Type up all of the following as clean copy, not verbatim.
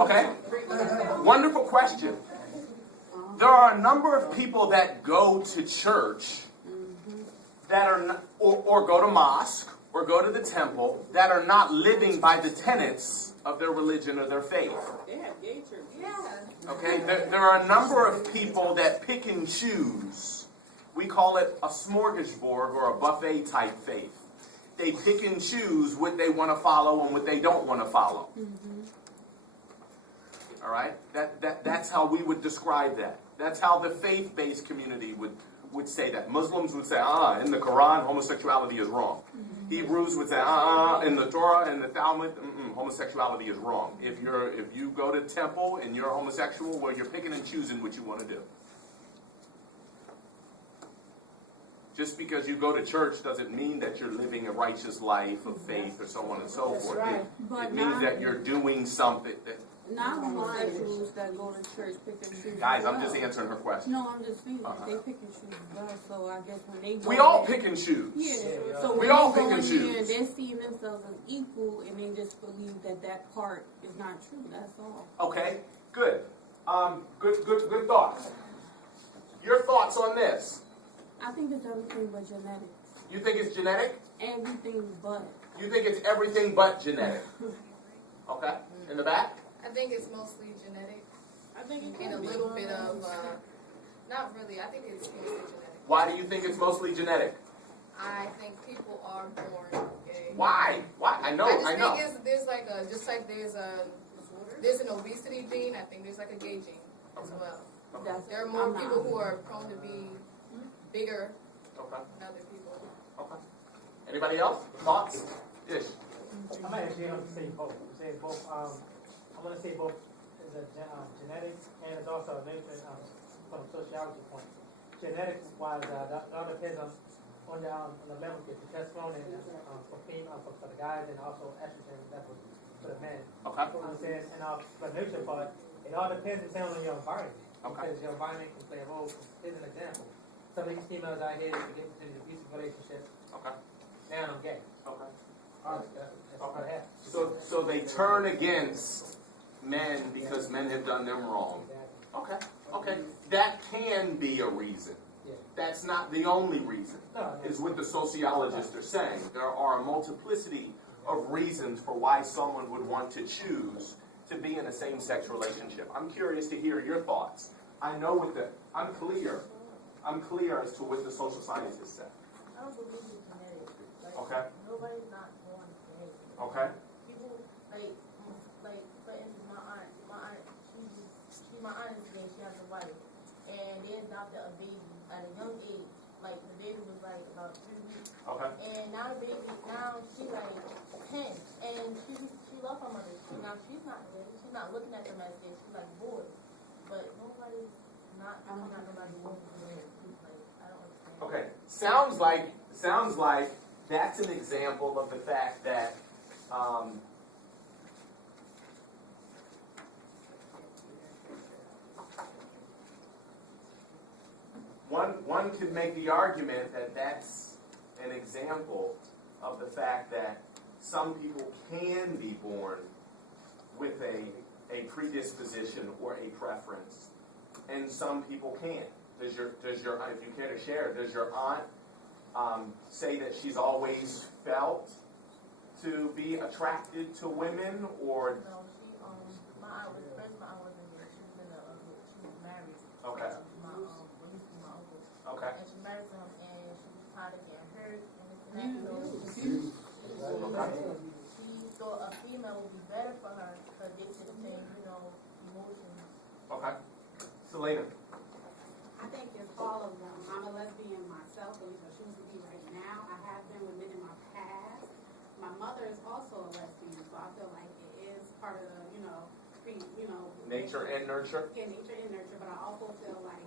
Okay? Wonderful question. There are a number of people that go to church that are not, or go to mosque or go to the temple that are not living by the tenets of their religion or their faith. They have gay churches. Yeah. Okay? There are a number of people that pick and choose. We call it a smorgasbord or a buffet type faith. They pick and choose what they want to follow and what they don't want to follow. All right? That's how we would describe that. That's how the faith-based community would say that. Muslims would say, in the Quran, homosexuality is wrong. Hebrews would say, in the Torah and the Talmud, homosexuality is wrong. If you go to temple and you're homosexual, well, you're picking and choosing what you want to do. Just because you go to church doesn't mean that you're living a righteous life of faith or so on and so forth. Right. It means that you're doing something. Not homosexuals that go to church pick and choose. Guys, I'm just answering her question. No, I'm just saying they pick and choose as well. So I guess when they go we all pick and choose. Yeah. So we when all they pick go and in choose. there, they're seeing themselves as equal, and they just believe that part is not true. That's all. Okay, good. Good thoughts. Your thoughts on this? I think it's everything but genetics. You think it's genetic? Everything but. You think it's everything but genetic? Okay. In the back? I think it's mostly genetic. I think it And a little bit of, not really, I think it's mostly genetic. Why do you think it's mostly genetic? I think people are born gay. Why? I know. I think there's like there's an obesity gene, I think there's like a gay gene as well. Okay. There are more people who are prone to be bigger than other people. Okay. Anybody else? Thoughts? Yes. I'm actually going to say both. I'm going to say both is a genetics and it's also a nature from a sociology point. Genetics wise, it all depends on the level of testosterone and for the guys and also estrogen levels for the men. Okay. I'm saying, and for the nature part, it all depends on your environment. Okay. Because your environment can play a role. Here's an example. Some of these females out here that get into abusive relationships. Okay. Now I'm gay. Okay. That's what happens. So they turn against men because men have done them wrong. Exactly. Okay. That can be a reason. Yeah. That's not the only reason, No. is what the sociologists are saying. There are a multiplicity of reasons for why someone would want to choose to be in a same-sex relationship. I'm curious to hear your thoughts. I'm clear as to what the social scientists say. I don't believe it's genetic. Okay. Nobody's not born gay. Okay. People like for instance, my aunt, my aunt is gay. She has a wife, and they adopted a baby at a young age. Like the baby was like about 3 weeks. Okay. And now the baby, she like 10, and she loves her mother. Now she's not gay. She's not looking at them as gay. She's like boys, but nobody's not. I'm not nobody born gay. Like I don't understand. Okay. Sounds like that's an example of the fact that one could make the argument that that's an example of the fact that some people can be born with a predisposition or a preference, and some people can't. Does your if you care to share, does your aunt say that she's always felt to be attracted to women, or? No, my aunt was first. My aunt wasn't gay. She was married. Okay. When you see my uncle. Okay. And she married him, and she was tired of getting hurt. She thought a female would be better for her because they should the same, emotions. Okay. Selena. I think it's all of them. I'm a lesbian myself, at least I choose to be right now. I have been with men in my past. My mother is also a lesbian, so I feel like it is part of the, Nature and nurture. Yeah, nature and nurture, but I also feel like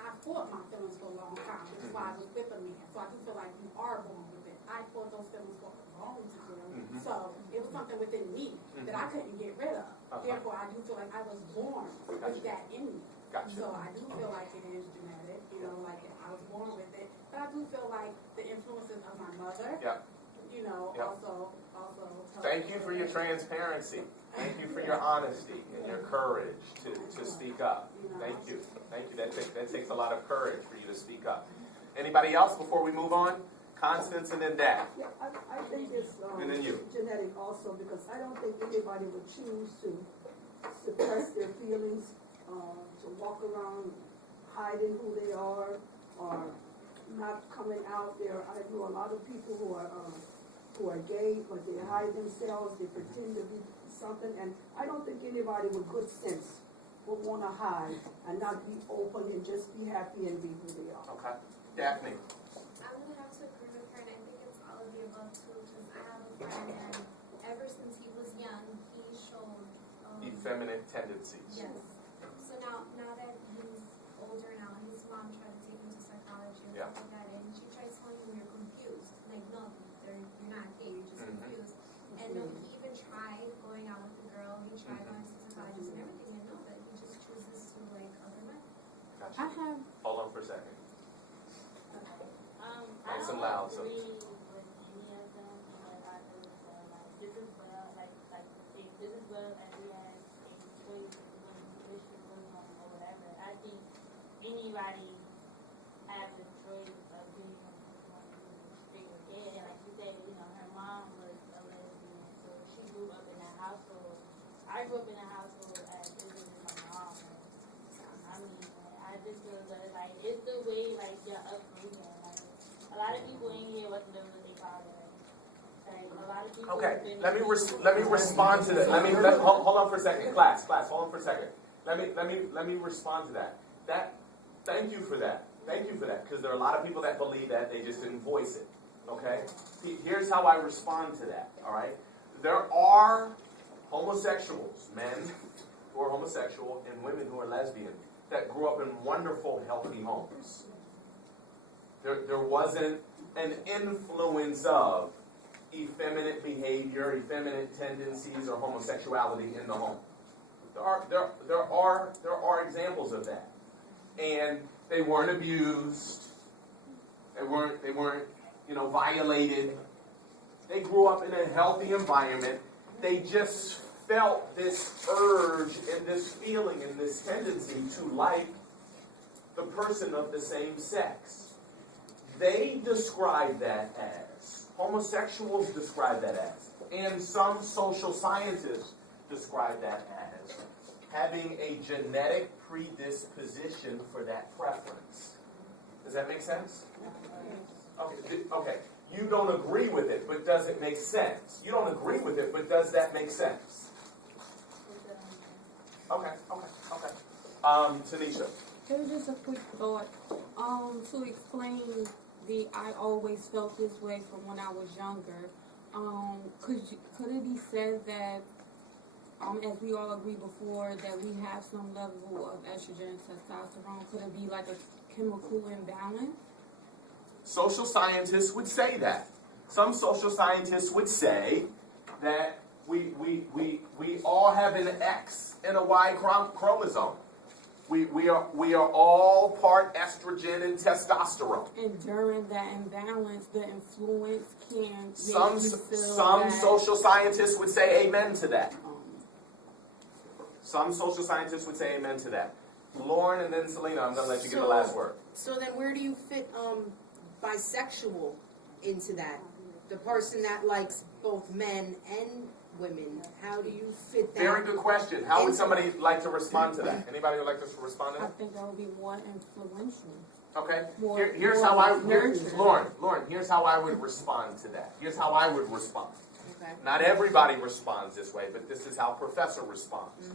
I fought my feelings for a long time, which is why I was with a man. So I do feel like you are born with it. I fought those feelings for a long time. So it was something within me that I couldn't get rid of. Therefore, I do feel like I was born with that in me. Gotcha. So I do feel like it is genetic, like I was born with it. But I do feel like the influences of my mother, Yeah. also also. Thank you for your transparency. Thank you for your honesty and your courage to speak up. Thank you. Thank you. That takes a lot of courage for you to speak up. Anybody else before we move on? Constance and then Dad. Yeah, I think it's And then you. genetic also, because I don't think anybody would choose to suppress their feelings, to walk around hiding who they are, or not coming out there. I know a lot of people who are gay, but they hide themselves, they pretend to be something, and I don't think anybody with good sense would want to hide and not be open and just be happy and be who they are. Okay. Daphne. I'm gonna have to agree with her, and I think it's all of the above too, because I have a friend, and ever since he was young, he showed Effeminate tendencies. yes. So now that he's older now, his mom tried to take him to psychology and Yeah. stuff like that, and she tried telling him you're confused. Like, no, you're not gay, you're just confused. And no, he even tried going out with the girl, he tried going to psychologist and everything, and no, but he just chooses to like other men. Gotcha. I have Hold on for a second. I Nice don't and loud, so- agree with any of them, but I do feel like this is well, this is well, and we have a choice when we wish to move on or whatever. I think anybody has a choice of being straight or gay, and like you said, her mom was a lesbian, so she grew up in that household. I grew up in a household as it was my mom. I mean, I just feel that it's the way your upbringing. A lot of people in here wasn't living with their father. A lot of people. Okay, let me respond to that. Hold on for a second, class. Hold on for a second. Let me respond to that. Thank you for that. Because there are a lot of people that believe that they just didn't voice it. Okay. Here's how I respond to that. All right. There are homosexuals, men who are homosexual, and women who are lesbian that grew up in wonderful, healthy homes. There wasn't an influence of effeminate behavior, effeminate tendencies, or homosexuality in the home. There are examples of that, and they weren't abused. They weren't violated. They grew up in a healthy environment. They just felt this urge and this feeling and this tendency to like the person of the same sex. They describe that as, homosexuals describe that as, and some social scientists describe that as having a genetic predisposition for that preference. Does that make sense? Okay. You don't agree with it, but does it make sense? You don't agree with it, but does that make sense? Okay. Tanisha. There's just a quick thought. To explain I always felt this way from when I was younger. Could it be said that, as we all agreed before, that we have some level of estrogen and testosterone? Could it be like a chemical imbalance? Social scientists would say that. Some social scientists would say that we all have an X and a Y chromosome. We are all part estrogen and testosterone. And during that imbalance, the influence can make Some you feel social scientists would say amen to that. Some social scientists would say amen to that. Lauren and then Selena, I'm going to let you get the last word. So then where do you fit bisexual into that? The person that likes both men and women. How do you fit that? Very good question. How would somebody like to respond to that? Anybody would like to respond to I that? think that would be more influential. Okay. More Lauren, here's how I would respond to that. Here's how I would respond. Okay. Not everybody responds this way, but this is how Professor responds.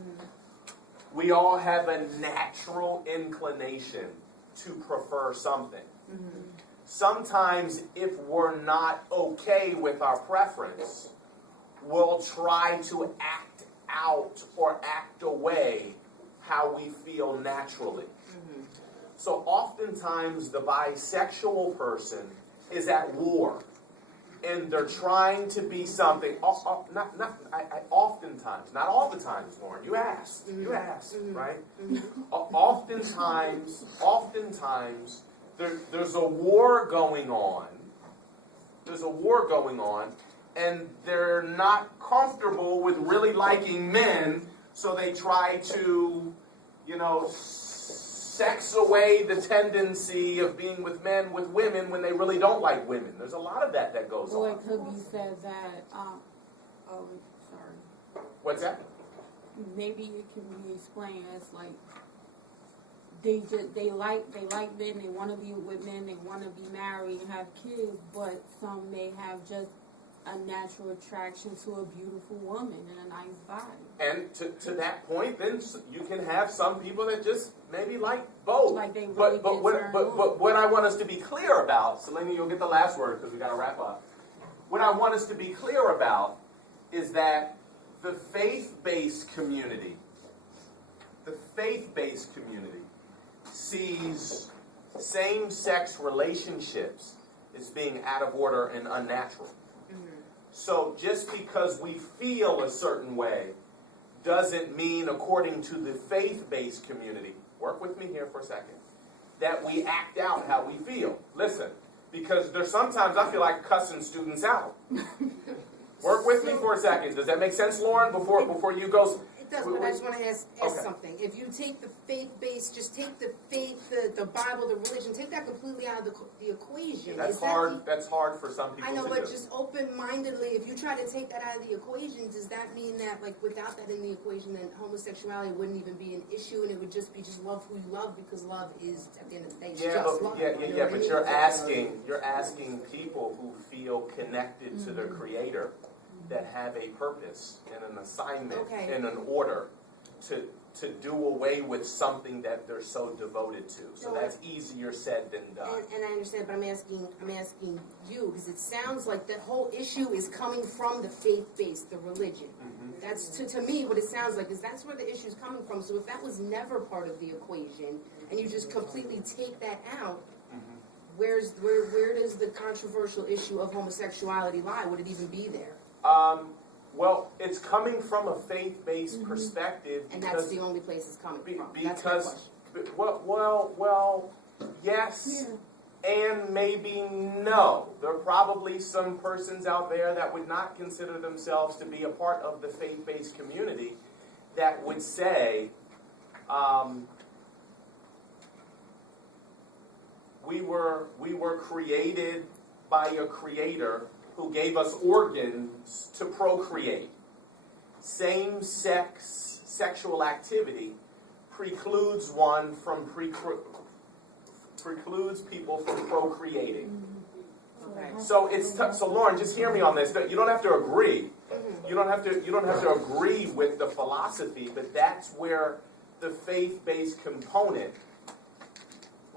We all have a natural inclination to prefer something. Sometimes if we're not okay with our preference, we'll try to act out or act away how we feel naturally. So oftentimes the bisexual person is at war, and they're trying to be something. Oftentimes, not all the time, Lauren. You asked, right? Oftentimes, there's a war going on. There's a war going on, and they're not comfortable with really liking men, so they try to, sex away the tendency of being with men with women when they really don't like women. There's a lot of that goes Or on. it could be said that, sorry. What's that? Maybe it can be explained as like they like men, they want to be with men, they want to be married and have kids, but some may have just a natural attraction to a beautiful woman and a nice body. And to that point, then you can have some people that just maybe like both. Like they really but what I want us to be clear about, Selena, you'll get the last word because we got to wrap up. What I want us to be clear about is that the faith-based community sees same-sex relationships as being out of order and unnatural. So just because we feel a certain way doesn't mean, according to the faith-based community, work with me here for a second, that we act out how we feel. Listen, because there's sometimes I feel like cussing students out. Work with me for a second. Does that make sense, Lauren, before you go? It does, but I just want to ask something. If you take the faith-based, just take the faith, the Bible, the religion, take that completely out of the equation. Yeah, that's hard. That's hard for some people. I know, to but do. just open-mindedly, if you try to take that out of the equation, does that mean that, like, without that in the equation, then homosexuality wouldn't even be an issue, and it would just be just love who you love, because love is, at the end of the day, it's just love. But you're asking people who feel connected to their Creator, that have a purpose and an assignment and an order to do away with something that they're so devoted to. So that's easier said than done. And I understand, but I'm asking you, because it sounds like that whole issue is coming from the faith-based, the religion. That's to me what it sounds like, is that's where the issue is coming from. So if that was never part of the equation, and you just completely take that out, where does the controversial issue of homosexuality lie? Would it even be there? Well, it's coming from a faith-based perspective. And that's the only place it's coming from. Because, that's my question. well, yes, and maybe no. There are probably some persons out there that would not consider themselves to be a part of the faith-based community that would say, we were created by a Creator who gave us organs to procreate. Same-sex sexual activity precludes people from procreating. Okay. So Lauren, just hear me on this. You don't have to agree. You don't have to agree with the philosophy, but that's where the faith-based component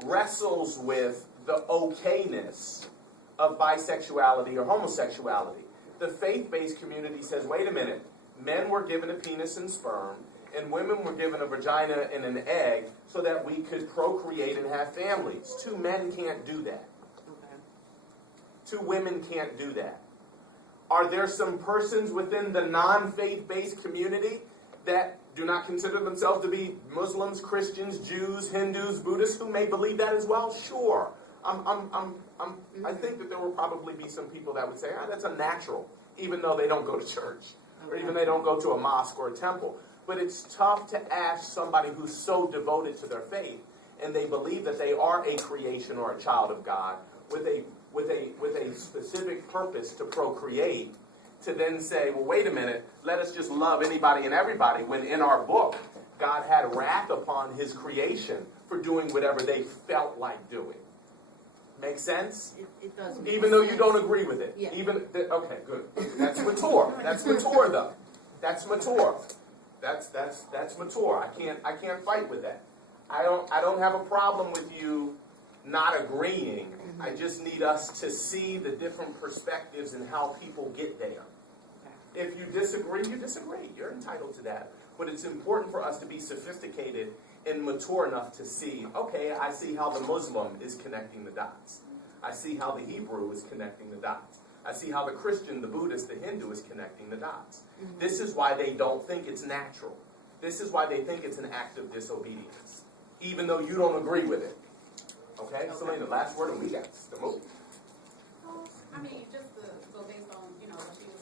wrestles with the okayness of bisexuality or homosexuality. The faith-based community says, wait a minute, men were given a penis and sperm, and women were given a vagina and an egg so that we could procreate and have families. Two men can't do that. Two women can't do that. Are there some persons within the non-faith-based community that do not consider themselves to be Muslims, Christians, Jews, Hindus, Buddhists who may believe that as well? Sure. I think that there will probably be some people that would say, that's unnatural, even though they don't go to church, or even they don't go to a mosque or a temple. But it's tough to ask somebody who's so devoted to their faith, and they believe that they are a creation or a child of God with a specific purpose to procreate, to then say, well, wait a minute, let us just love anybody and everybody, when in our book, God had wrath upon his creation for doing whatever they felt like doing. Make sense? It does. Even though you don't agree with it. Yeah. Okay, good. That's mature. That's mature, though. That's mature. That's mature. I can't fight with that. I don't have a problem with you not agreeing. I just need us to see the different perspectives and how people get there. If you disagree, you disagree. You're entitled to that. But it's important for us to be sophisticated and mature enough to see, okay, I see how the Muslim is connecting the dots. I see how the Hebrew is connecting the dots. I see how the Christian, the Buddhist, the Hindu is connecting the dots. This is why they don't think it's natural. This is why they think it's an act of disobedience, even though you don't agree with it. Okay? Selena, the last word, and we got to move. I mean, just to go based on, what she was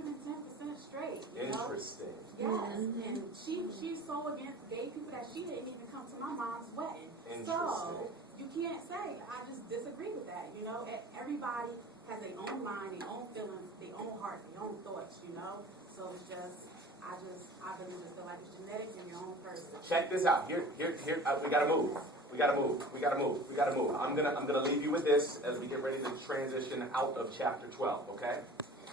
110% straight. You know? Interesting. Yes, and she's so against gay people that she didn't even come to my mom's wedding. Interesting. So you can't say I just disagree with that. You know, everybody has their own mind, their own feelings, their own heart, their own thoughts. You know, so it's just I believe it's like it's genetics and your own person. Check this out. Here. We gotta move. We gotta move. I'm gonna leave you with this as we get ready to transition out of chapter 12. Okay.